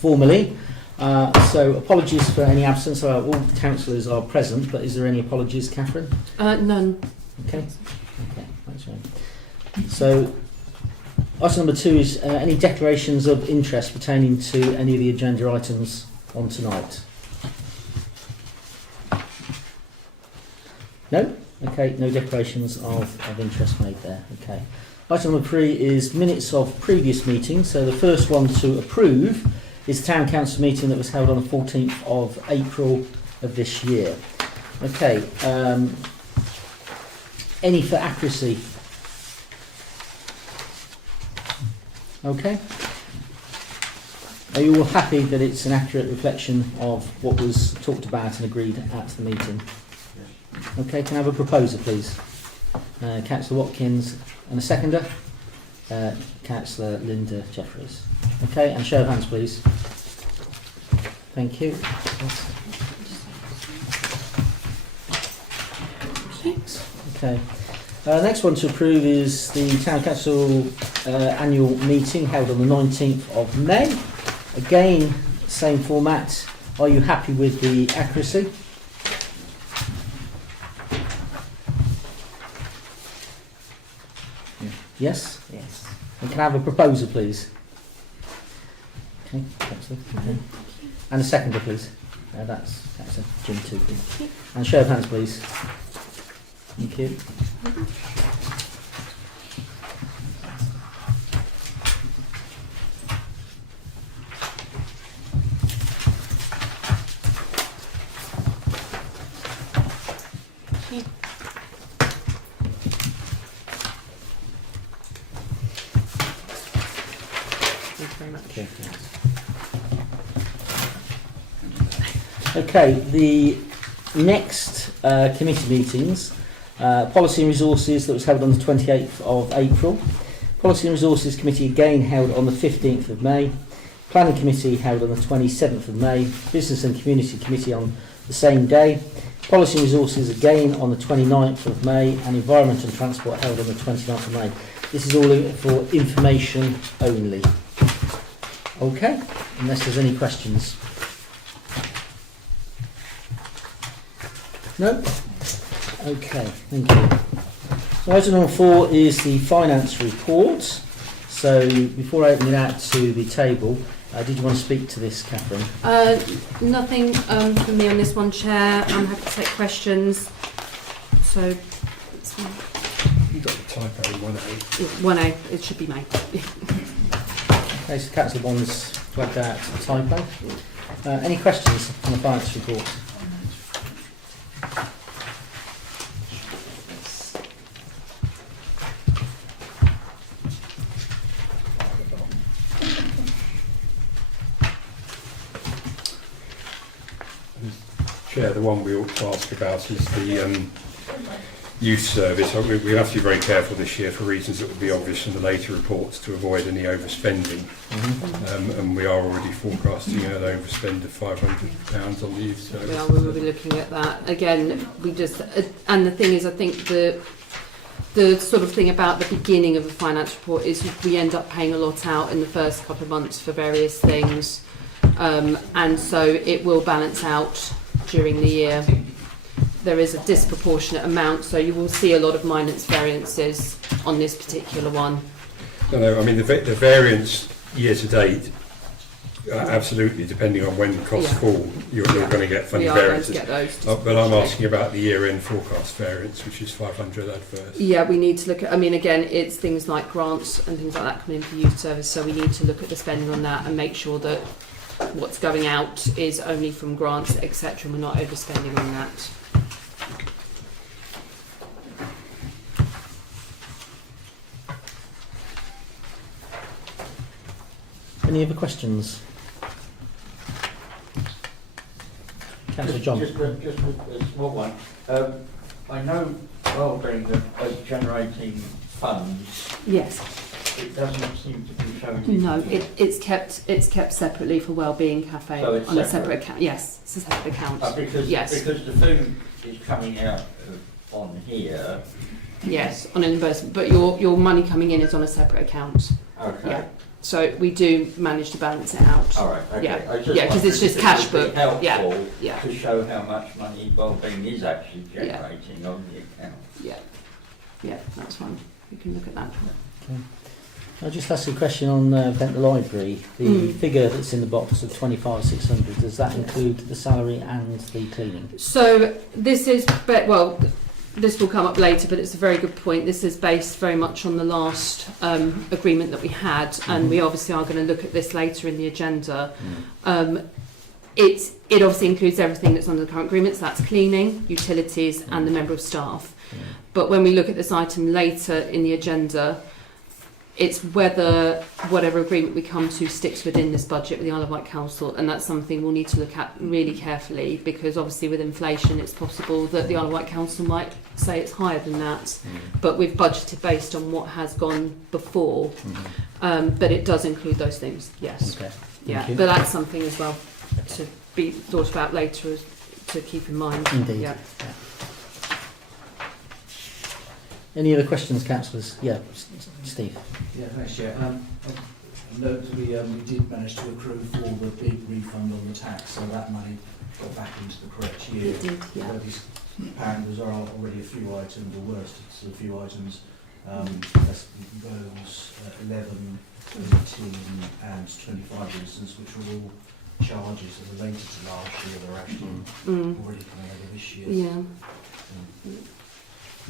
formally. So apologies for any absence. All the councillors are present, but is there any apologies, Catherine? None. Okay, that's right. So item number 2 is any declarations of interest pertaining to any of the agenda items on tonight. No? Okay, no declarations of interest made there. Okay. Item number 3 is minutes of previous meetings. So the first one to approve is the Town Council meeting that was held on the 14th of April of this year. Okay. Any for accuracy? Okay. Are you all happy that it's an accurate reflection of what was talked about and agreed at the meeting? Okay, can I have a proposer, please? Councillor Watkins and a seconder. Councillor Linda Jeffries. Okay, and show of hands, please. Thank you. Okay. Next one to approve is the Town Council annual meeting held on the 19th of May. Again, same format. Are you happy with the accuracy? Yes? Yes. And can I have a proposer, please? Okay, Councillor. Okay. And a seconder, please. That's Jim too, please. And show of hands, please. Thank you. Okay, the next committee meetings, Policy and Resources that was held on the 28th of April, Policy and Resources Committee again held on the 15th of May, Planning Committee held on the 27th of May, Business and Community Committee on the same day, Policy and Resources again on the 29th of May, and Environment and Transport held on the 29th of May. This is all for information only. Okay, unless there's any questions. No? Okay, thank you. So item number 4 is the finance report. So before I open it out to the table, did you want to speak to this, Catherine? Nothing from me on this one, Chair. I'm happy to take questions. So, it's fine. You've got the typo 1A. 1A, it should be May. Okay, so Councillor Bond's flagged out a typo. Any questions on the finance report? Chair, the one we ought to ask about is the youth service. We have to be very careful this year for reasons that will be obvious in the later reports to avoid any overspending. And we are already forecasting an overspend of £500 on the youth service. We will be looking at that. Again, and the thing is, I think the sort of thing about the beginning of the finance report is we end up paying a lot out in the first couple of months for various things. And so it will balance out during the year. There is a disproportionate amount, so you will see a lot of minus variances on this particular one. No, I mean the variance year to date, absolutely, depending on when costs fall, you're going to get funny variances. Get those But I'm asking about the year-end forecast variance, which is 500 adverse. Yeah, we need to look at, I mean, again, it's things like grants and things like that coming in for youth service, so we need to look at the spending on that and make sure that what's going out is only from grants, etc., and we're not overspending on that. Any other questions? Councillor John. Just a small one. I know wellbeing are generating funds. Yes. It doesn't seem to be showing. No, it's kept separately for Wellbeing Cafe So it's on a separate account. Yes, it's a separate account. Because the food is coming out on here. Yes, on an investment, but your money coming in is on a separate account. Okay. Yeah. So we do manage to balance it out. All right, okay. Yeah. I just Yeah, 'cause wondered it's just if cash it would be book. helpful Yeah. to show how much money wellbeing is actually Yeah. generating on the account. Yeah, that's fine. We can look at that. I'll just ask you a question on Ventnor Library. The figure that's in the box of 25,600, does that include the salary and the cleaning? So this is, this will come up later, but it's a very good point. This is based very much on the last agreement that we had, and we obviously are going to look at this later in the agenda. It obviously includes everything that's under the current agreement, so that's cleaning, utilities, and the member of staff. But when we look at this item later in the agenda, it's whether whatever agreement we come to sticks within this budget with the Isle of Wight Council, and that's something we'll need to look at really carefully, because obviously with inflation it's possible that the Isle of Wight Council might say it's higher than that, but we've budgeted based on what has gone before, but it does include those things, yes. Okay. Yeah, you. but that's something as well to be thought about later, to keep in mind. Indeed. Yeah. Any other questions, councillors? Yeah, Steve. Yeah, thanks, Chair. I note that we did manage to accrue for the big refund on the tax, so that money got back into the correct year. It did, yeah. Apparently there are already a few items, or worse, it's a few items, that's those 11, 18 and 25 instance, which are all charges that are related to last year, they're actually already coming out of this year. Yeah.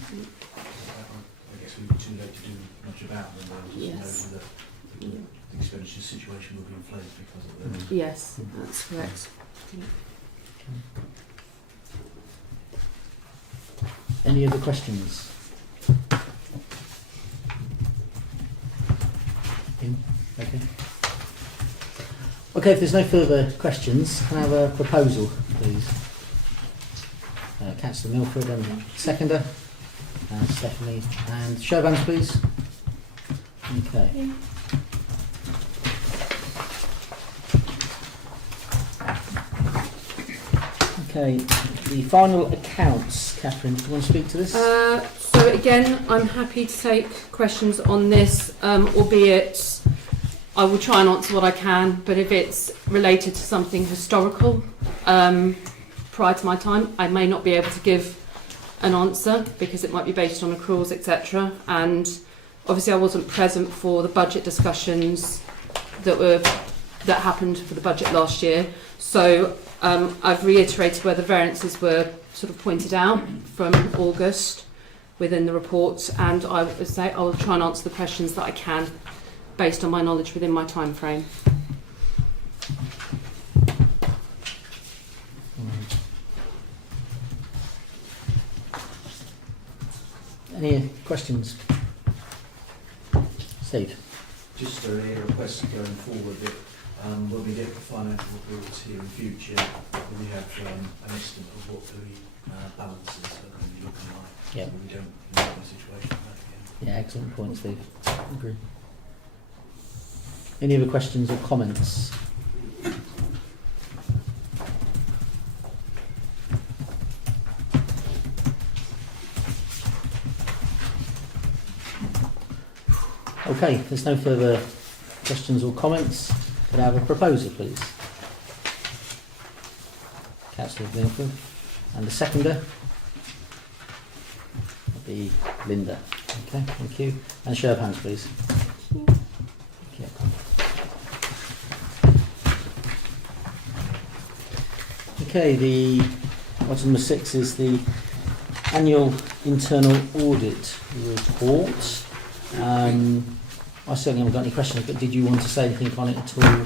I guess we were too late to do much about them. I Yes. just know that the expenditure situation will be inflated because of that. Yes, that's correct. Any other questions? Okay. Okay, if there's no further questions, can I have a proposal, please? Councillor Milford and seconder. Stephanie, and show of hands, please. Okay. Okay, the final accounts. Catherine, do you want to speak to this? So again, I'm happy to take questions on this, albeit I will try and answer what I can, but if it's related to something historical prior to my time, I may not be able to give an answer because it might be based on accruals, etc. And obviously I wasn't present for the budget discussions that happened for the budget last year. So I've reiterated where the variances were sort of pointed out from August within the report, and I would say I will try and answer the questions that I can based on my knowledge within my time frame. Any questions? Steve? Just a request going forward that when we get the financial reports here in future, we have an estimate of what the balances are going to be looking like. Yeah. So we don't end up in a situation like that again. Yeah, excellent point, Steve. Agree. Any other questions or comments? Okay, if there's no further questions or comments, could I have a proposal, please? Councillor Milford. And the seconder? That'd be Linda. Okay, thank you. And show of hands, please. Okay. Okay, the item number 6 is the annual internal audit report. I certainly haven't got any questions, but did you want to say anything on it at all,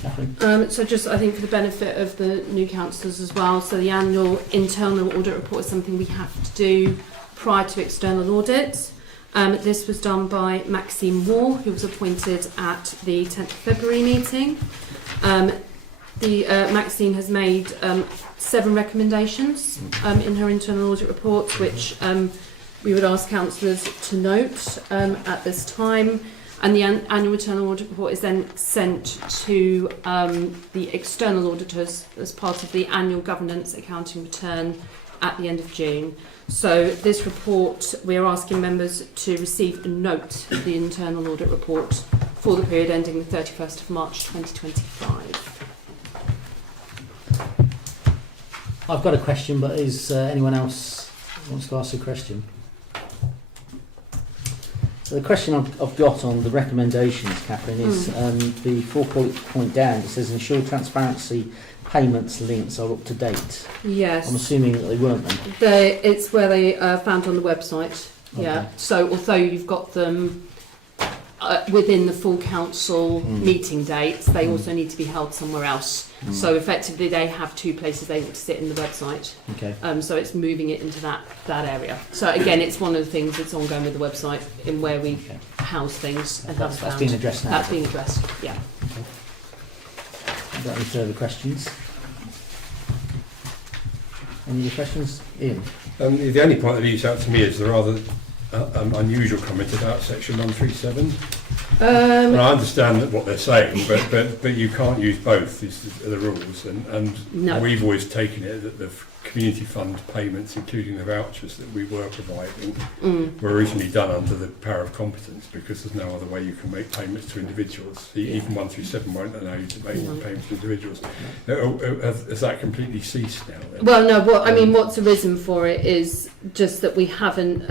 Catherine? So just I think for the benefit of the new councillors as well, so the annual internal audit report is something we have to do prior to external audit. This was done by Maxine Moore, who was appointed at the 10th of February meeting. Maxine has made 7 recommendations in her internal audit report, which we would ask councillors to note at this time, and the annual internal audit report is then sent to the external auditors as part of the annual governance accounting return at the end of June. So this report, we are asking members to receive a note of the internal audit report for the period ending the 31st of March 2025. I've got a question, but is anyone else wants to ask a question? So the question I've got on the recommendations, Catherine, is the 4-point down. It says ensure transparency, payments links are up to date. Yes. I'm assuming that they weren't then. It's where they are found on the website. Yeah. Okay. So although you've got them within the full council meeting dates, they also need to be held somewhere else. So effectively, they have two places they want to sit in the website. Okay. So it's moving it into that area. So again, it's one of the things that's ongoing with the website in where we house things and have That's being addressed now. That's being addressed. Yeah. Got any further questions? Any other questions, Ian? The only point that leaps out to me is the rather unusual comment about section 137. And I understand that what they're saying, but you can't use both. These are the rules, and No. we've always taken it that the community fund payments, including the vouchers that we were providing, were originally done under the power of competence, because there's no other way you can make payments to individuals. Even 137 won't allow you to make payments to individuals. Has that completely ceased now? Then? Well, no. What's arisen for it is just that we haven't.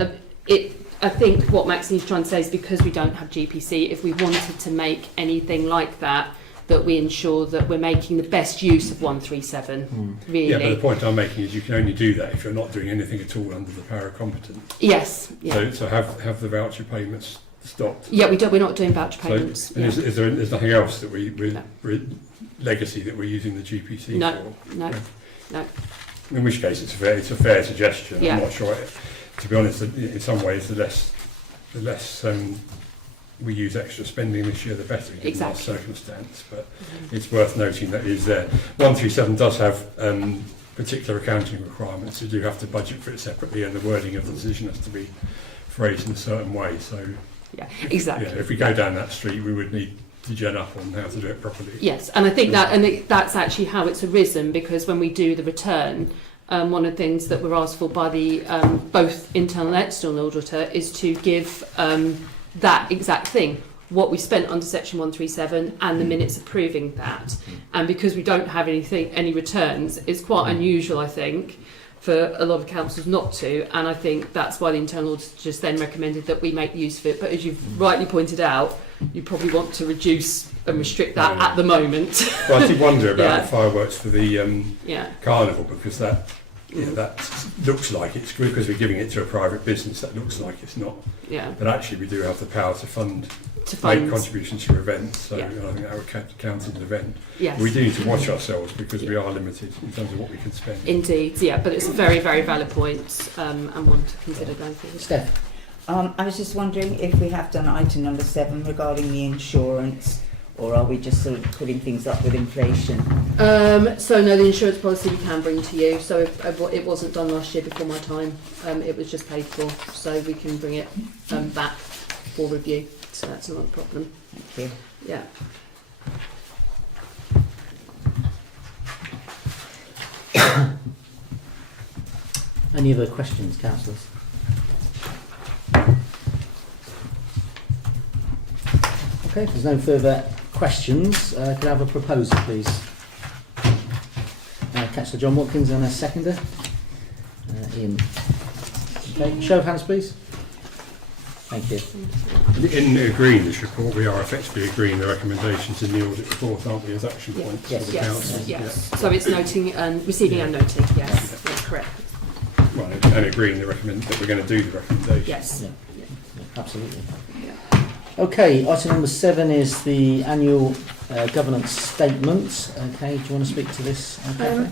I think what Maxine's trying to say is because we don't have GPC, if we wanted to make anything like that, that we ensure that we're making the best use of 137. Really. Yeah, but the point I'm making is you can only do that if you're not doing anything at all under the power of competence. Yes. Yeah. So have the voucher payments stopped? Yeah, we're not doing voucher payments. So, is there's nothing else that legacy that we're using the GPC for? No. In which case, it's a fair suggestion. Yeah. I'm not sure. To be honest, in some ways, the less we use extra spending this year, the better given our circumstance. But it's worth noting that is there. 137 does have particular accounting requirements. You do have to budget for it separately, and the wording of the decision has to be phrased in a certain way. So, yeah, exactly. Yeah, if we go down that street, we would need to gen up on how to do it properly. Yes, and I think that's actually how it's arisen, because when we do the return, one of the things that we're asked for by the both internal and external auditor is to give that exact thing, what we spent under section 137 and the minutes approving that. And because we don't have any returns, it's quite unusual, I think, for a lot of councils not to, and I think that's why the internal auditor just then recommended that we make use of it. But as you've rightly pointed out, you probably want to reduce and restrict that at the moment. Well, I did wonder about the fireworks for the carnival, because that looks like it's because we're giving it to a private business. That looks like it's not. Yeah. But actually, we do have the power to make contributions to events. So I think that would count as an event. Yes. We do need to watch ourselves, because we are limited in terms of what we can spend. Indeed, yeah. But it's a very, very valid point, and one to consider going forward. Steph? I was just wondering if we have done item number 7 regarding the insurance, or are we just sort of putting things up with inflation? So no, the insurance policy we can bring to you. So if it wasn't done last year before my time, it was just paid for, so we can bring it back for review. So that's not a problem. Thank you. Yeah. Any other questions, councillors? Okay, if there's no further questions, could I have a proposal, please? Councillor John Watkins and a seconder. Ian. Okay, show of hands, please. Thank you. In agreeing this report, we are effectively agreeing the recommendations in the audit report, aren't we, as action points for the council? Yes. So it's noting and receiving and noting. Yes, that's correct. Well, and agreeing that we're going to do the recommendations. Yes. Yeah, absolutely. Okay, item number 7 is the annual governance statement. Okay, do you want to speak to this?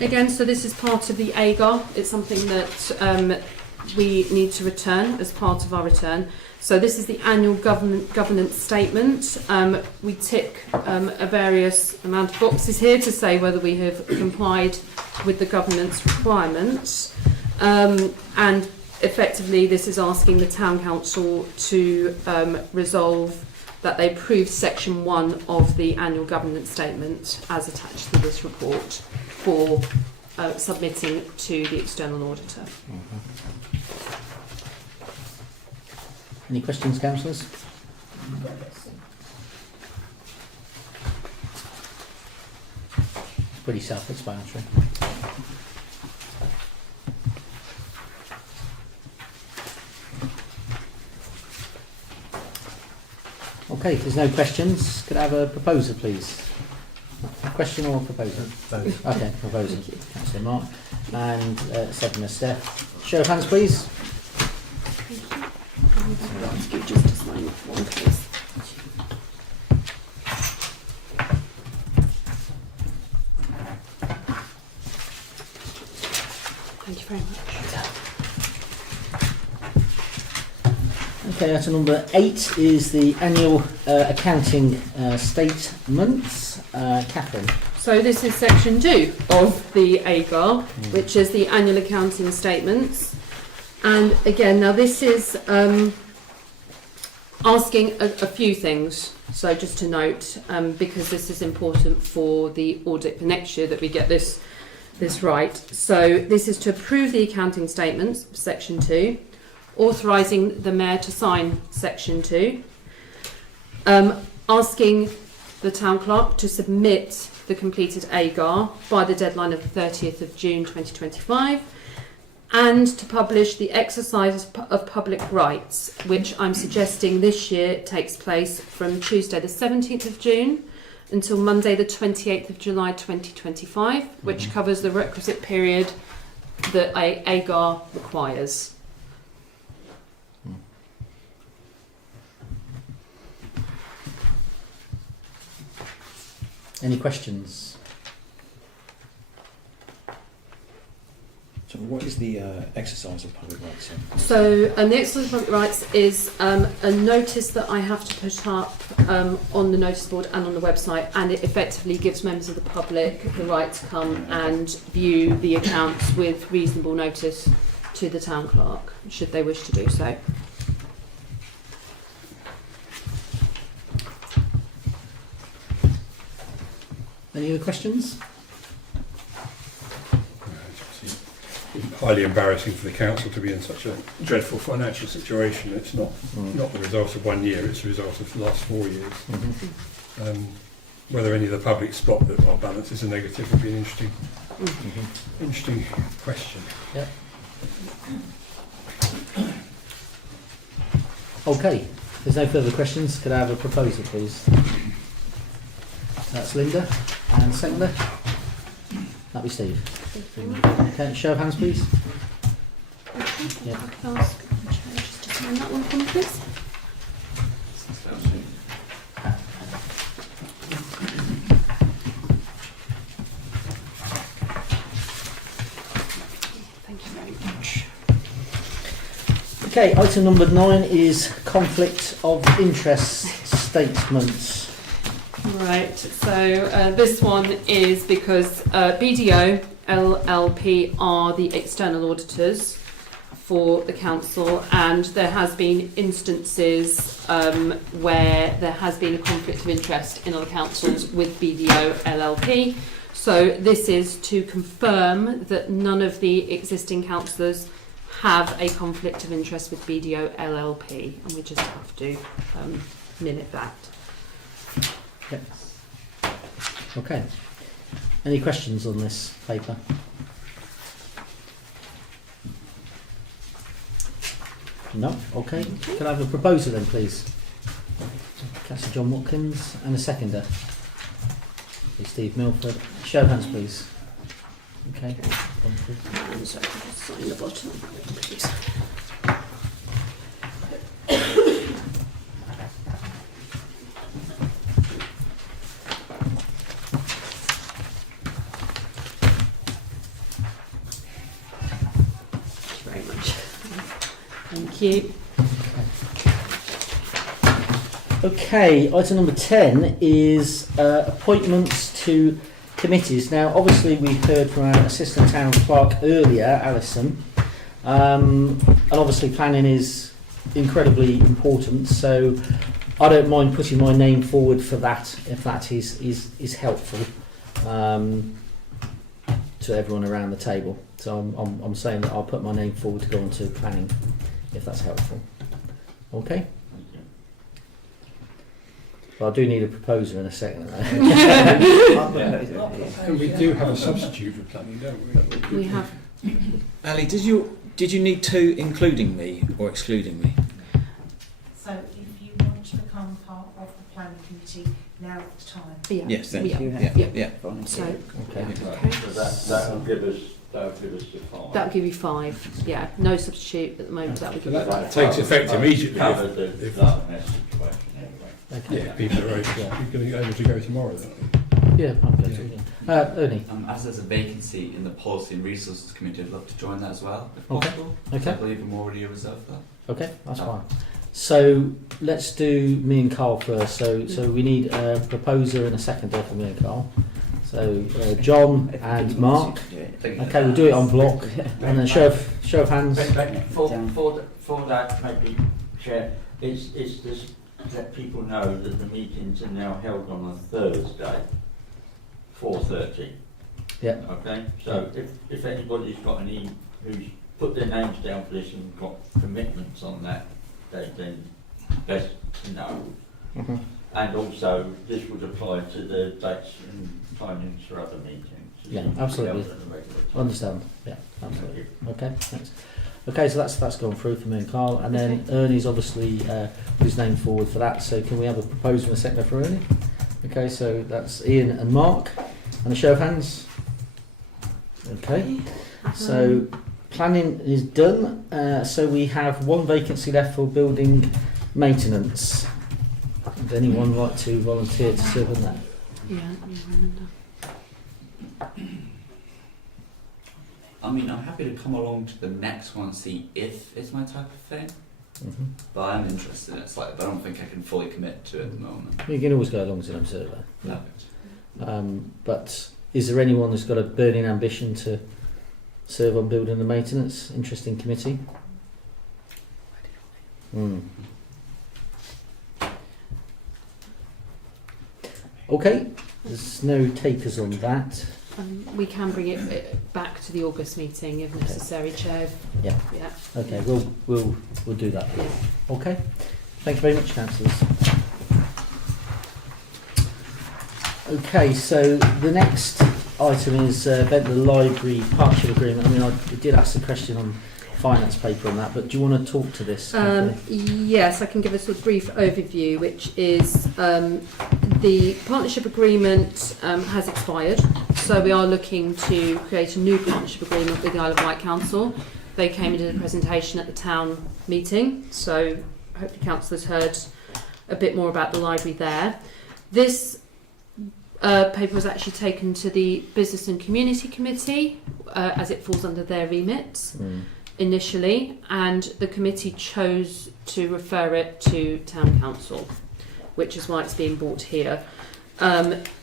Again, so this is part of the AGAR. It's something that we need to return as part of our return. So this is the annual governance statement. We tick a various amount of boxes here to say whether we have complied with the governance requirements. And effectively, this is asking the Town Council to resolve that they approve section 1 of the annual governance statement as attached to this report for submitting to the external auditor. Any questions, councillors? Pretty self-explanatory. Okay, if there's no questions, could I have a proposal, please? A question or a proposal? Both. Okay, proposal. Councillor Mark. And second, Steph. Show of hands, please. Thank you. Just to sign one, please. Thank you very much. Okay, item number 8 is the annual accounting statements. Catherine. So this is section 2 of the AGAR, which is the annual accounting statements. And again, now this is asking a few things. So just to note, because this is important for the audit for next year that we get this right. So this is to approve the accounting statements, section 2, authorising the mayor to sign section 2, asking the town clerk to submit the completed AGAR by the deadline of the 30th of June 2025, and to publish the exercise of public rights, which I'm suggesting this year takes place from Tuesday the 17th of June until Monday the 28th of July 2025, which covers the requisite period that AGAR requires. Any questions? So what is the exercise of public rights then? So the exercise of public rights is a notice that I have to put up on the notice board and on the website, and it effectively gives members of the public the right to come and view the accounts with reasonable notice to the town clerk, should they wish to do so. Any other questions? Highly embarrassing for the council to be in such a dreadful financial situation. It's not the result of 1 year, it's the result of the last 4 years. Whether any of the public spot that our balance is a negative would be an interesting question. Yeah. Okay, if there's no further questions, could I have a proposal, please? That's Linda. And seconder? That'll be Steve. Okay, show of hands, please. Yeah. I could ask the chair just to sign that one for me, please. Thank you very much. Okay, item number 9 is conflict of interest statements. Right, so this one is because BDO LLP are the external auditors for the council, and there has been instances where there has been a conflict of interest in other councils with BDO LLP. So this is to confirm that none of the existing councillors have a conflict of interest with BDO LLP, and we just have to minute that. Yep. Okay. Any questions on this paper? No? Okay. Can I have a proposal then, please? Councillor John Watkins and a seconder. Steve Milford. Show of hands, please. Okay. And so I can just sign the bottom, please. Thank you. Okay, item number 10 is appointments to committees. Now, obviously, we heard from our assistant town clerk earlier, Alison, and obviously planning is incredibly important. So, I don't mind putting my name forward for that if that is helpful to to everyone around the table. So I'm saying that I'll put my name forward to go on to planning, if that's helpful. Okay. Well, I do need a proposer in a second. And we do have a substitute for planning, don't we? We have. Ali, did you need two including me or excluding me? So if you want to become part of the planning committee, now's the time. Yeah. Yes, thank Yeah. you. Yeah. Yeah, yeah. So Okay. okay. So that'll give us the 5. That'll give you 5. Yeah. No substitute at the moment. That would So give you that 5. takes effect immediately. Cover the if- darkness situation anyway. Okay. Yeah, people are able to go tomorrow, then. Yeah, I'm good. Ernie. As there's a vacancy in the Policy and Resources Committee, I'd love to join that as well, if Okay. possible. Okay. I believe I'm already a reserve for that. Okay, that's fine. So let's do me and Carl first. So we need a proposer and a seconder for me and Carl. So John and Mark. Okay, we'll do it on block, and then show of hands. But for that, maybe, Chair, it's just let people know that the meetings are now held on a Thursday, 4:30. Yeah. Okay, so if anybody's got any, who's put their names down for this and got commitments on that date, then best to know. Mm-hmm. And also, this would apply to the dates and timings for other meetings. Yeah, absolutely. Held at a regular time. Understand? Yeah, Thank absolutely. you. Okay, thanks. Okay, so that's gone through for me and Carl, and then Ernie's obviously put his name forward for that. So can we have a proposer and a seconder for Ernie? Okay, so that's Ian and Mark, and a show of hands. Okay, so planning is done. So we have one vacancy left for building maintenance. Would anyone like to volunteer to serve on that? Yeah. I mean, I'm happy to come along to the next one and see if it's my type of thing, Mm-hmm. but I'm interested in it slightly, but I don't think I can fully commit to it at the moment. You can always go along as an observer. Perfect. But is there anyone who's got a burning ambition to serve on building and maintenance? Interesting committee. Okay, there's no takers on that. We can bring it back to the August meeting if necessary, Chair. Yeah. Yeah. Okay, we'll do that. Yeah. Okay, thank you very much, councillors. Okay, so the next item is Ventnor Library Partnership Agreement. I mean, I did ask a question on finance paper on that, but do you want to talk to this? Yes, I can give a sort of brief overview, which is the partnership agreement has expired, so we are looking to create a new partnership agreement with the Isle of Wight Council. They came and did a presentation at the town meeting, so I hope the councillors heard a bit more about the library there. This paper was actually taken to the Business and Community Committee as it falls under their remit initially, and the committee chose to refer it to Town Council, which is why it's being brought here.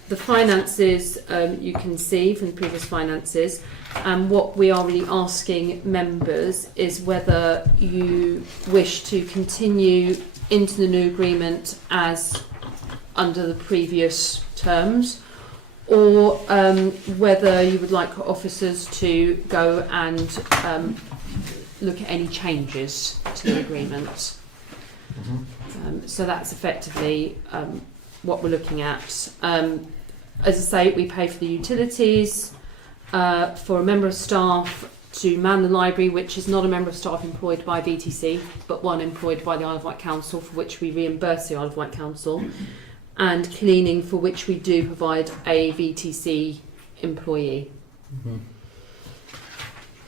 The finances you can see from the previous finances, and what we are really asking members is whether you wish to continue into the new agreement as under the previous terms, or whether you would like officers to go and look at any changes to the agreement. So that's effectively what we're looking at. As I say, we pay for the utilities, for a member of staff to man the library, which is not a member of staff employed by VTC, but one employed by the Isle of Wight Council, for which we reimburse the Isle of Wight Council, and cleaning, for which we do provide a VTC employee.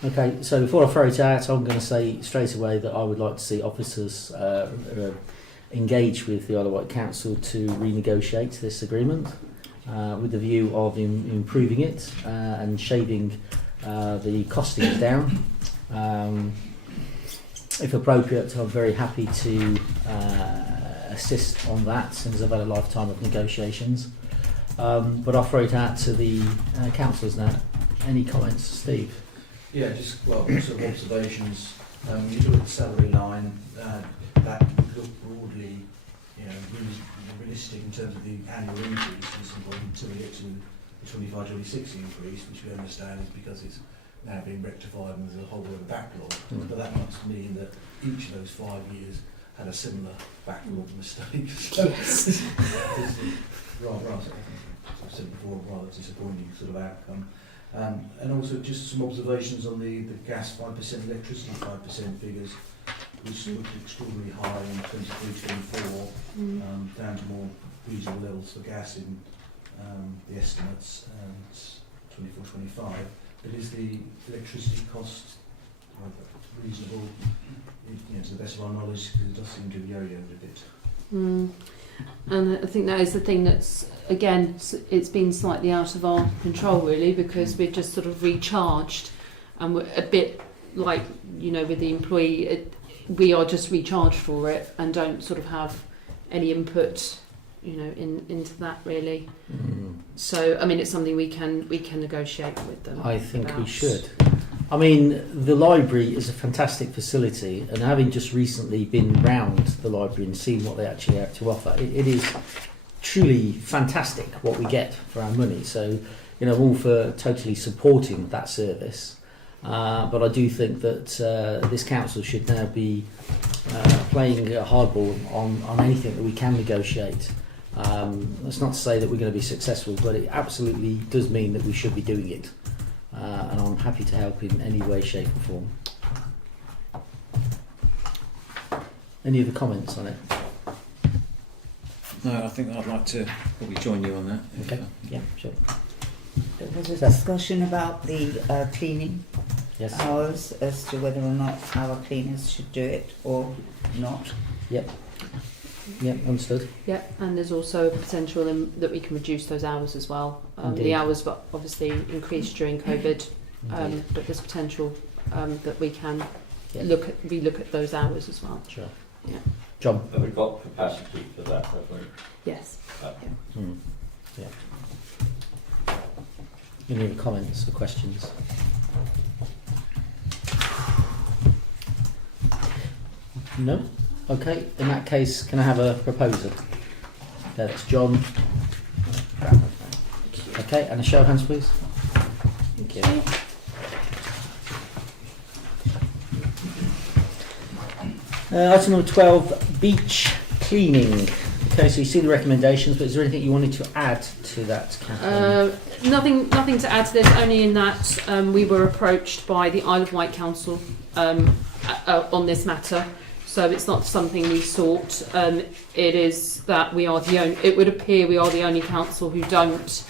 Okay, so before I throw it out, I'm going to say straight away that I would like to see officers engage with the Isle of Wight Council to renegotiate this agreement with the view of improving it and shaving the costings down. If appropriate, I'm very happy to assist on that, since I've had a lifetime of negotiations. But I'll throw it out to the councillors now. Any comments, Steve? Yeah, just sort of observations. You look at the salary line, that would look broadly, realistic in terms of the annual increases until we get to the 25-26 increase, which we understand is because it's now being rectified and there's a whole lot of backlog. Mm. But that must mean that each of those 5 years had a similar backlog of mistakes. So Yes. it's rather, as I've said before, rather disappointing sort of outcome. And also just some observations on the gas 5%, electricity 5% figures, which looked extraordinarily high in 23-24, down to more reasonable levels for gas in the estimates, 24-25. But is the electricity cost reasonable, to the best of our knowledge, because it does seem to have yo-yoed a bit? And I think that is the thing that's, again, it's been slightly out of our control really, because we've just sort of recharged, and we're a bit like, with the employee, we are just recharged for it and don't sort of have any input, into that really. So, I mean, it's something we can negotiate with them. I think we about. should. I mean, the library is a fantastic facility, and having just recently been round the library and seen what they actually have to offer, it is truly fantastic what we get for our money. So, I'm all for totally supporting that service. But I do think that this council should now be playing hardball on anything that we can negotiate. That's not to say that we're going to be successful, but it absolutely does mean that we should be doing it. And I'm happy to help in any way, shape or form. Any other comments on it? No, I think I'd like to probably join you on that. Okay, yeah, sure. There was a discussion about the cleaning Yes. hours as to whether or not our cleaners should do it or not. Yep, understood. Yeah, and there's also a potential that we can reduce those hours as well. Indeed. The hours were obviously increased during COVID, Indeed. but there's potential that we can Yeah. relook at those hours as well. Sure. Yeah. John? Have we got capacity for that, have we? Yes. Yeah. Any other comments or questions? No? Okay, in that case, can I have a proposal? That's John. Okay, and a show of hands, please. Thank you. Item number 12, beach cleaning. Okay, so you see the recommendations, but is there anything you wanted to add to that, Catherine? Nothing to add to this, only in that we were approached by the Isle of Wight Council on this matter. So it's not something we sought. It is that we are the only. It would appear we are the only council who don't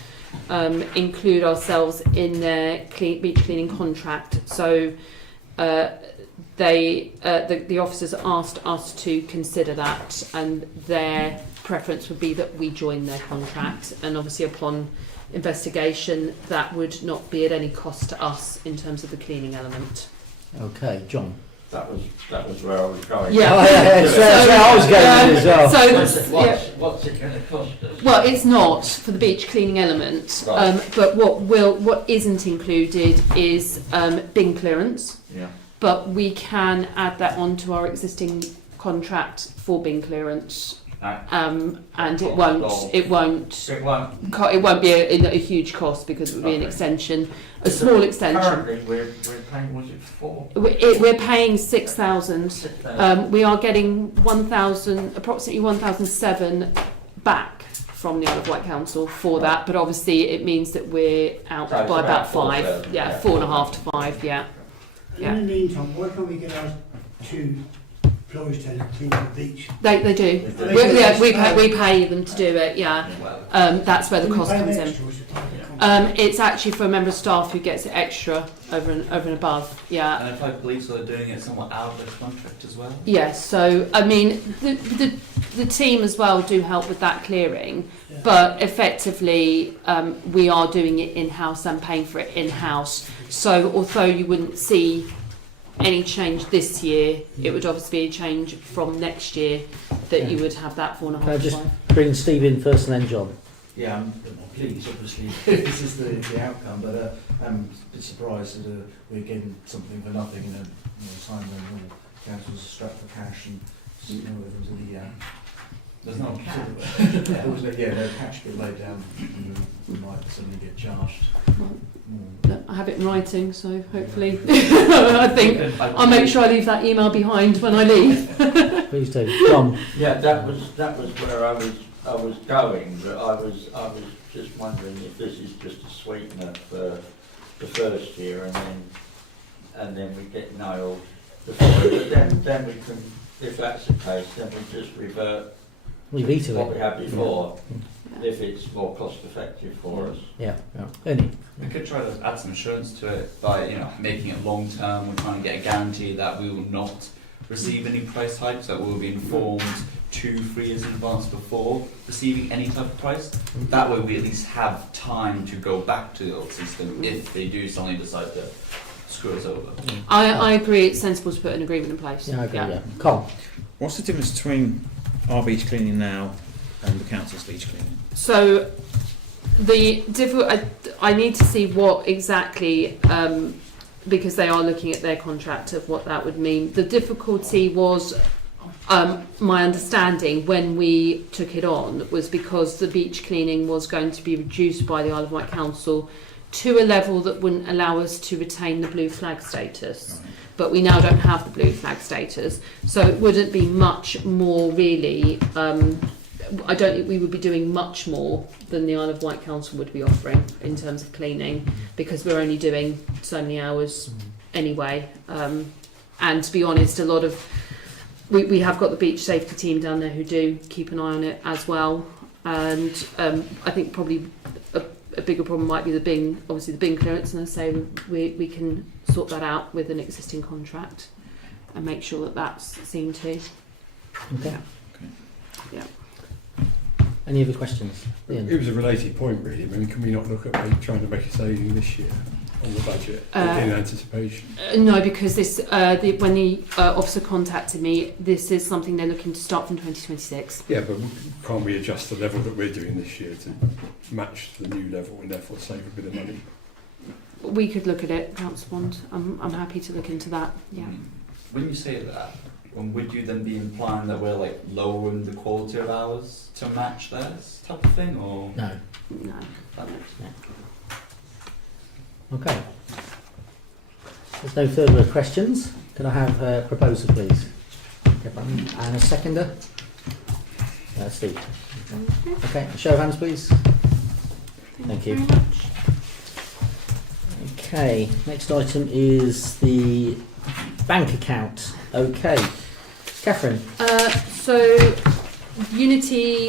include ourselves in their beach cleaning contract. So the officers asked us to consider that, and their preference would be that we join their contract. And obviously, upon investigation, that would not be at any cost to us in terms of the cleaning element. Okay, John. That was where I was going. Yeah. Oh, yeah, that's where I was going with as well. What's it going to cost us? Well, it's not for the beach cleaning element, Right. but what isn't included is bin clearance. Yeah. But we can add that onto our existing contract for bin clearance, and it won't It won't. be a huge cost, because it would be an Okay. extension, a small extension. Currently, we're paying. Was it 4? We're paying 6,000. 6,000. We are getting approximately 1,007 back from the Isle of Wight Council for that, but obviously it means that we're out So it's by about about 5. 4,000, Yeah, yeah. 4.5 to 5. Yeah. In the meantime, why can't we get our two employees to clean the beach? They do. They do. We pay them to do it. Yeah. That's where the cost comes in. It's actually for a member of staff who gets it extra over and above. Yeah. And if I believe so, they're doing it somewhat out of the contract as well. Yes. So I mean, the team as well do help with that clearing, but effectively we are doing it in house and paying for it in house. So although you wouldn't see any change this year, it would obviously be a change from next year that you would have that 4.5 Can I to just 5. bring Steve in first and then John? Yeah, I'm pleased, obviously, this is the outcome, but I'm a bit surprised that we're getting something for nothing in a time when all councils are strapped for cash and everyone's in There's no Yeah, there was no catch bit laid down, and you might suddenly get charged more. Look, I have it in writing, so hopefully I think I'll make sure I leave that email behind when I leave. Please do. John? Yeah, that was where I was going, but I was just wondering if this is just a sweetener for the first year, and then we get nailed the following. Then we can, if that's the case, then we just revert We veto what it. we had before, if it's more cost effective for us. Yeah, yeah. Ernie? We could try to add some assurance to it by, making it long term. We're trying to get a guarantee that we will not receive any price hikes, that we'll be informed 2-3 years in advance before receiving any type of price. That way we at least have time to go back to the old system if they do suddenly decide to screw us over. I agree it's sensible to put an agreement in place. Yeah, I agree, yeah. Carl? What's the difference between our beach cleaning now and the council's beach cleaning? So I need to see what exactly, because they are looking at their contract of what that would mean. The difficulty was, my understanding when we took it on was because the beach cleaning was going to be reduced by the Isle of Wight Council to a level that wouldn't allow us to retain the blue flag status. Right. But we now don't have the blue flag status, so it wouldn't be much more really. I don't think we would be doing much more than the Isle of Wight Council would be offering in terms of cleaning, because we're only doing so many hours anyway. And to be honest, a lot of we have got the beach safety team down there who do keep an eye on it as well. And I think probably a bigger problem might be the bin clearance, and I say we can sort that out with an existing contract and make sure that that's seen to. Okay. Yeah. Any other questions? Ian? It was a related point, really. I mean, can we not look at trying to make a saving this year on the budget in anticipation? No, because this when the officer contacted me, this is something they're looking to start from 2026. Yeah, but can't we adjust the level that we're doing this year to match the new level and therefore save a bit of money? We could look at it, Council Bond. I'm happy to look into that. Yeah. When you say that, would you then be implying that we're like lowering the quality of ours to match theirs type of thing, or No. No. that makes Okay. There's no further questions. Can I have a proposal, please? And a seconder? Steve. Okay, show of hands, please. Thank you. Very much. Okay, next item is the bank account. Okay. Catherine? So Unity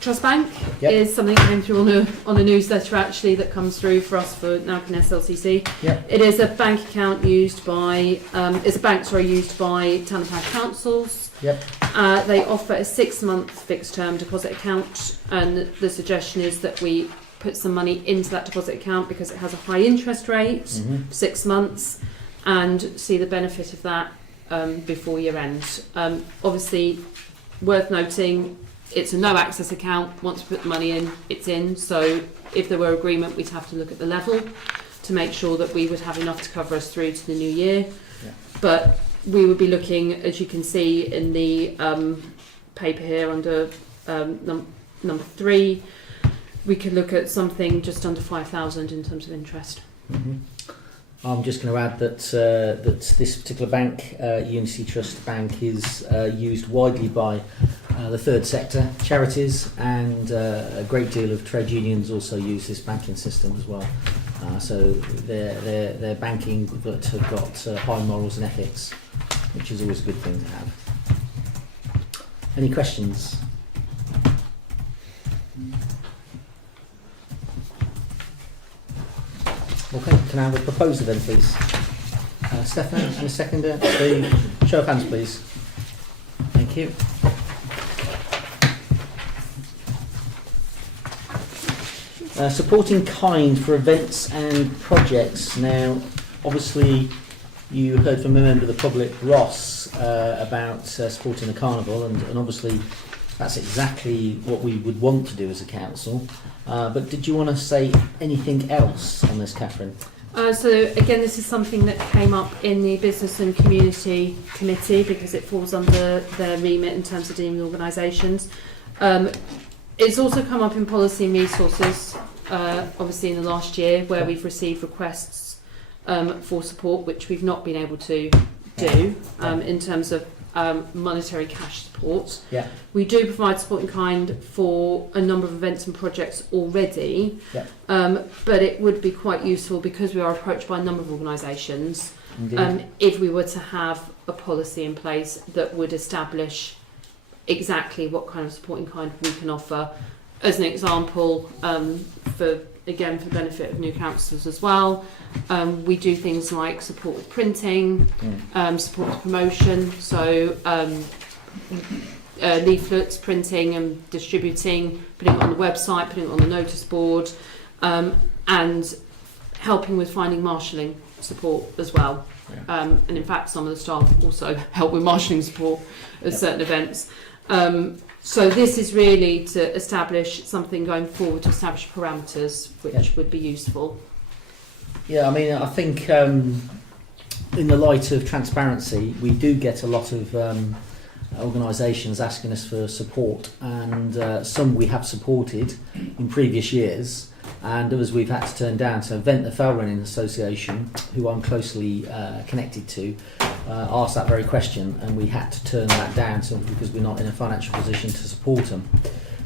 Trust Bank is something that came through on a newsletter actually that comes through for us for Nalcon SLCC. Yep. It is a bank account used by it's a bank used by town and parish councils. Yep. They offer a 6-month fixed term deposit account, and the suggestion is that we put some money into that deposit account because it has a high interest rate, 6 months, and see the benefit of that before year end. Obviously, worth noting, it's a no access account. Once we put the money in, it's in. So if there were agreement, we'd have to look at the level to make sure that we would have enough to cover us through to the new year. Yeah. But we would be looking, as you can see in the paper here under number 3, we could look at something just under 5,000 in terms of interest. I'm just going to add that that this particular bank, Unity Trust Bank, is used widely by the third sector, charities, and a great deal of trade unions also use this banking system as well. So they're banking that have got high morals and ethics, which is always a good thing to have. Any questions? Okay, can I have a proposer then, please? Stefan, and a seconder. Steve, show of hands, please. Thank you. Support in kind for events and projects. Now, obviously, you heard from a member of the public, Ross, about supporting the carnival, and obviously that's exactly what we would want to do as a council. But did you want to say anything else on this, Catherine? So again, this is something that came up in the Business and Community Committee because it falls under their remit in terms of dealing with organisations. It's also come up in policy and resources, obviously in the last year, where we've received requests for support, which we've not been able to do in terms of monetary cash support. Yeah. We do provide support in kind for a number of events and projects already, Yeah. but it would be quite useful, because we are approached by a number of organisations, Indeed. if we were to have a policy in place that would establish exactly what kind of support in kind we can offer. As an example, for the benefit of new councillors as well, we do things like support with printing, support with promotion, so leaflets, printing and distributing, putting it on the website, putting it on the notice board, and helping with finding marshalling support as well. And in fact, some of the staff also help with marshalling support at certain events. So this is really to establish something going forward, to establish parameters which would be useful. Yeah, I mean, I think in the light of transparency, we do get a lot of organisations asking us for support, and some we have supported in previous years, and others we've had to turn down. So Ventnor Fell Running Association, who I'm closely connected to, asked that very question, and we had to turn that down because we're not in a financial position to support them.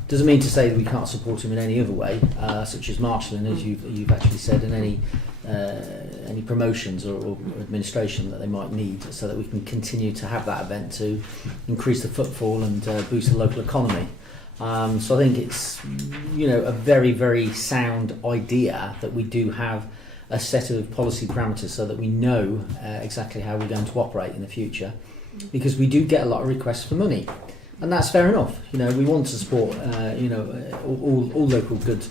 Doesn't mean to say that we can't support them in any other way, such as marshalling, as you've actually said, and any promotions or administration that they might need, so that we can continue to have that event to increase the footfall and boost the local economy. So I think it's, a very, very sound idea that we do have a set of policy parameters so that we know exactly how we're going to operate in the future, because we do get a lot of requests for money, and that's fair enough. We want to support all local good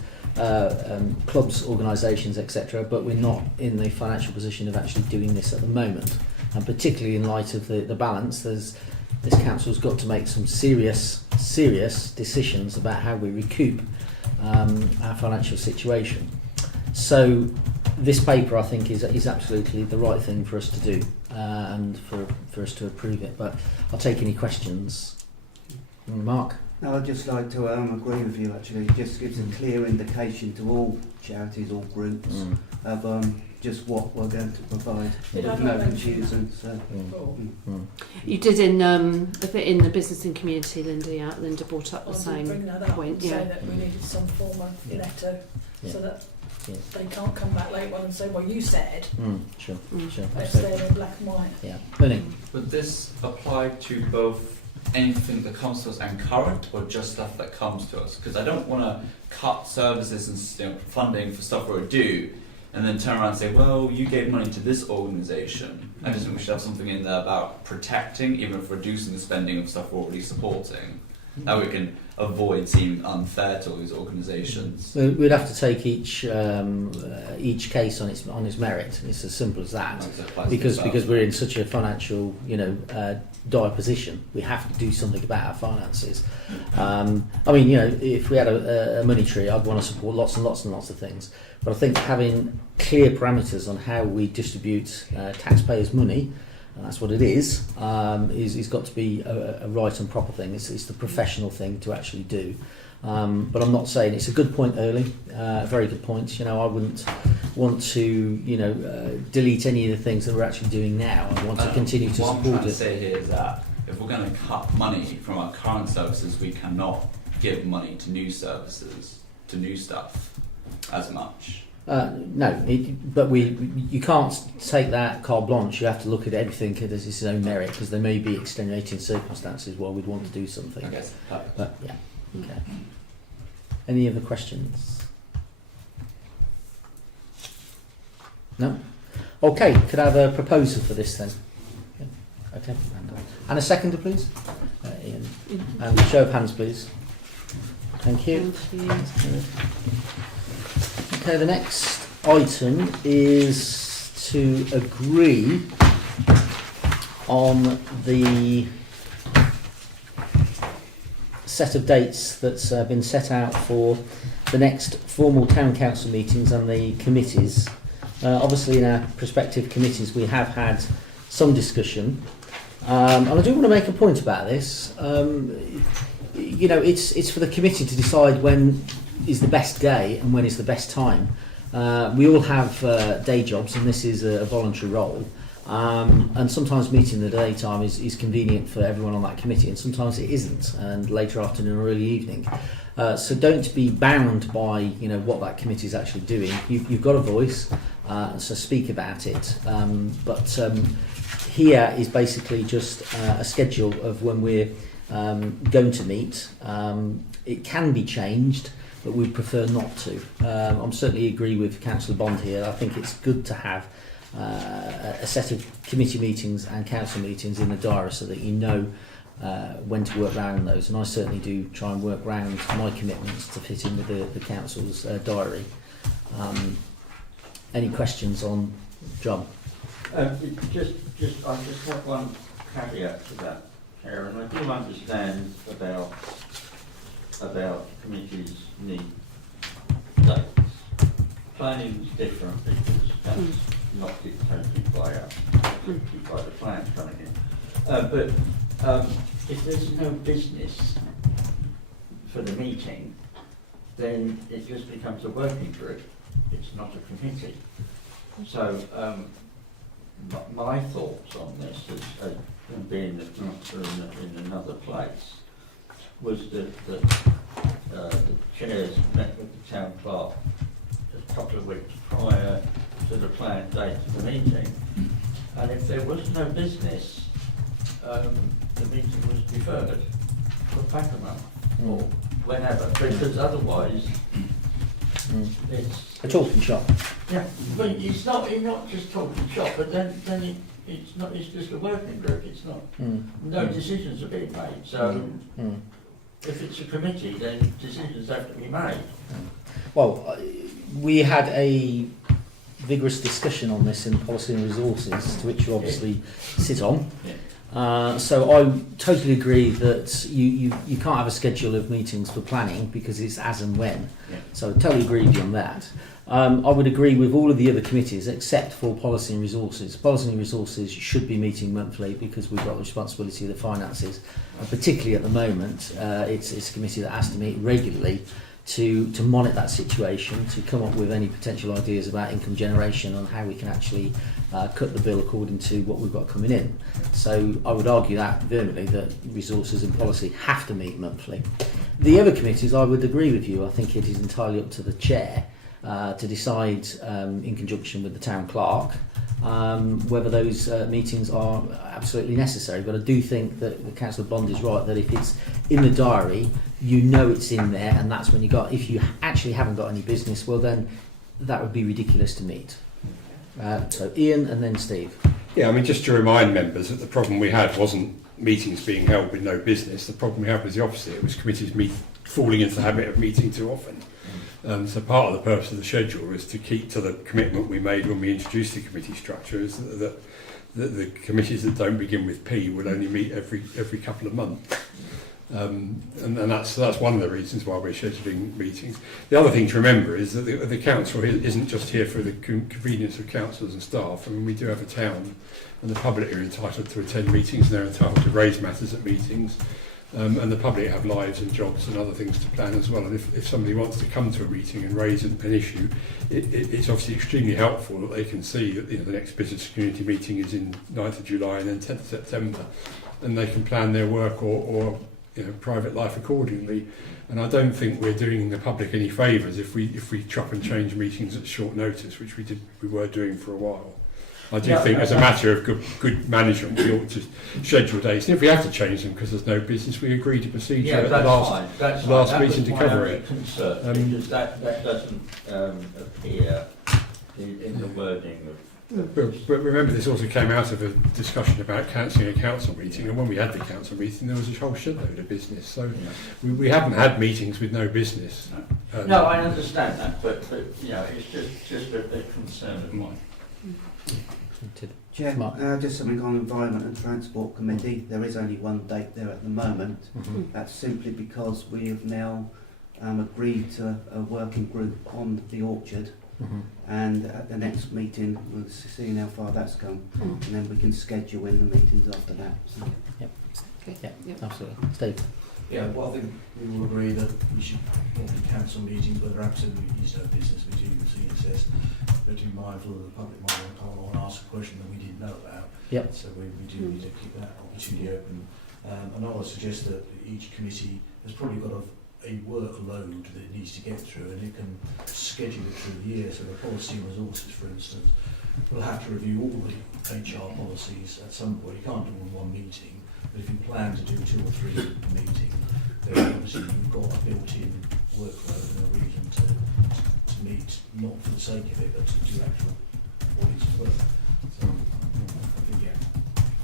clubs, organisations, etc., but we're not in the financial position of actually doing this at the moment, and particularly in light of the balance, this council's got to make some serious decisions about how we recoup our financial situation. So this paper, I think, is absolutely the right thing for us to do, and for us to approve it. But I'll take any questions. Mark? No, I'd just like to agree with you, actually. It just gives a clear indication to all charities, all groups, of just what we're going to provide, with no confusion. So. You did in the business and community, Linda. Yeah, Linda brought up the same point. Say that we needed some form of netto, so that they can't come back later on and say, "Well, you said." Sure. It's there in black and white. Yeah. Bernie? Would this apply to both anything that comes to us and current, or just stuff that comes to us? Because I don't want to cut services and funding for stuff we're due, and then turn around and say, well, you gave money to this organisation. I just think we should have something in there about protecting, even if reducing the spending of stuff we're already supporting. That we can avoid seeming unfair to all these organisations. We'd have to take each case on its merit. It's as simple as that. Because we're in such a financial, dire position, we have to do something about our finances. If we had a money tree, I'd want to support lots and lots and lots of things. But I think having clear parameters on how we distribute taxpayers' money, and that's what it is got to be a right and proper thing. It's the professional thing to actually do. But I'm not saying it's a good point early, a very good point. I wouldn't want to, delete any of the things that we're actually doing now. I want to continue to support it. What I'm trying to say here is that if we're going to cut money from our current services, we cannot give money to new services, to new stuff, as much. No, but you can't take that carte blanche. You have to look at everything as its own merit, because there may be extenuating circumstances where we'd want to do something. Okay, but yeah, okay. Any other questions? No? Okay, could I have a proposal for this then? Yeah. Okay, and a seconder, please. Ian. And a show of hands, please. Thank you. Okay, the next item is to agree on the set of dates that's been set out for the next formal town council meetings and the committees. Obviously in our prospective committees we have had some discussion, and I do want to make a point about this. you know, it's for the committee to decide when is the best day and when is the best time. We all have day jobs, and this is a voluntary role. And sometimes meeting in the daytime is convenient for everyone on that committee, and sometimes it isn't, and later afternoon or early evening. So don't be bound by, you know, what that committee is actually doing. You've got a voice, so speak about it. But here is basically just a schedule of when we're going to meet. It can be changed, but we prefer not to. I certainly agree with Councillor Bond here. I think it's good to have a set of committee meetings and council meetings in the diary so that you know when to work around those, and I certainly do try and work around my commitments to fit in with the council's diary. Any questions on John? I just have one caveat to that, Karen. I do understand about committees need dates. Planning's different because that's not dictated by us, dictated by the plan coming in. But if there's no business for the meeting, then it just becomes a working group. It's not a committee. So my thoughts on this, as being the councillor in another place, was that the chairs met with the town clerk a couple of weeks prior to the planned date of the meeting, and if there was no business, the meeting was deferred for back a month or whenever, because otherwise it's A talking shop. yeah. But it's not. You're not just talking shop, but then it's not. It's just a working group. It's not. No decisions are being made. So if it's a committee, then decisions have to be made. Well, we had a vigorous discussion on this in Policy and Resources, to which you obviously sit on. So I totally agree that you can't have a schedule of meetings for planning because it's as and when. So I totally agree with you on that. I would agree with all of the other committees except for Policy and Resources. Policy and Resources should be meeting monthly because we've got the responsibility of the finances. And particularly at the moment, it's a committee that has to meet regularly to monitor that situation, to come up with any potential ideas about income generation and how we can actually cut the bill according to what we've got coming in. So I would argue that vehemently that resources and policy have to meet monthly. The other committees, I would agree with you. I think it is entirely up to the chair to decide in conjunction with the town clerk whether those meetings are absolutely necessary. But I do think that the Councillor Bond is right, that if it's in the diary, you know it's in there, and that's when you got. If you actually haven't got any business, well then that would be ridiculous to meet. So Ian and then Steve. Yeah, I mean, just to remind members that the problem we had wasn't meetings being held with no business. The problem we had was the opposite. It was committees falling into the habit of meeting too often. So part of the purpose of the schedule is to keep to the commitment we made when we introduced the committee structure, is that the committees that don't begin with P will only meet every couple of months. And that's one of the reasons why we're scheduling meetings. The other thing to remember is that the council isn't just here for the convenience of councillors and staff. I mean, we do have a town, and the public are entitled to attend meetings, and they're entitled to raise matters at meetings. And the public have lives and jobs and other things to plan as well. And if somebody wants to come to a meeting and raise an issue, it's obviously extremely helpful that they can see that the next business community meeting is in 9th of July and then 10th of September, and they can plan their work or private life accordingly. And I don't think we're doing the public any favours if we chop and change meetings at short notice, which we were doing for a while. I do think as a matter of good management, we ought to schedule dates. And if we have to change them because there's no business, we agree to procedure at the last meeting to cover it. Because that doesn't appear in the wording of... But remember, this also came out of a discussion about cancelling a council meeting, and when we had the council meeting, there was a whole shitload of business. So we haven't had meetings with no business. No, I understand that, but it's just a concern of mine. Chair, just something on Environment and Transport Committee. There is only one date there at the moment. That's simply because we have now agreed to a working group on the orchard, and at the next meeting we'll see how far that's come, and then we can schedule in the meetings after that. So. Yep. Absolutely. Steve. Yeah, well, I think we will agree that we should probably cancel meetings where there absolutely is no business. We do, as Ian says, but to be mindful of the public might want to come along and ask a question that we didn't know about. Yep. So we do need to keep that opportunity open. And I would suggest that each committee has probably got a workload that it needs to get through, and it can schedule it through the year. So the policy and resources, for instance, will have to review all the HR policies at some point. You can't do them in one meeting, but if you plan to do 2 or 3 meetings, then obviously you've got a built-in workload and a reason to meet, not for the sake of it, but to do actual audits as well. So I think, yeah,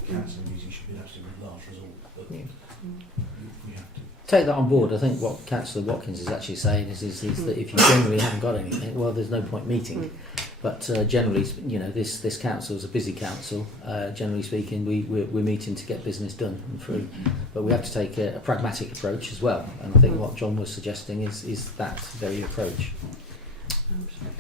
cancelling meetings should be an absolute last resort, but we have to. Take that on board. I think what Councillor Watkins is actually saying is that if you generally haven't got anything, well, there's no point meeting. But generally, you know, this council is a busy council. Generally speaking, we're meeting to get business done and through. But we have to take a pragmatic approach as well. And I think what John was suggesting is that very approach.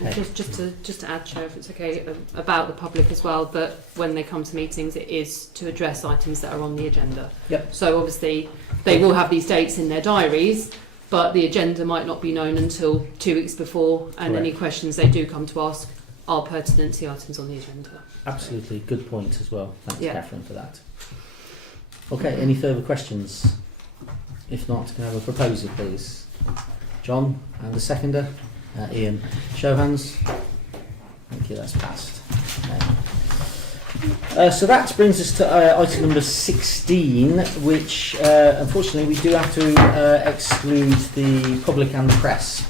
Okay. Just to add, Chair, if it's okay, about the public as well, that when they come to meetings, it is to address items that are on the agenda. Yep. So obviously, they will have these dates in their diaries, but the agenda might not be known until 2 weeks before, and any questions they do come to ask are pertinent to the items on the agenda. Absolutely, good point as well. Thanks, Yeah. Catherine, for that. Okay, any further questions? If not, can I have a proposer, please? John, and the seconder? Ian. Show of hands. Thank you, that's passed. Okay. So that brings us to item number 16, which unfortunately we do have to exclude the public and the press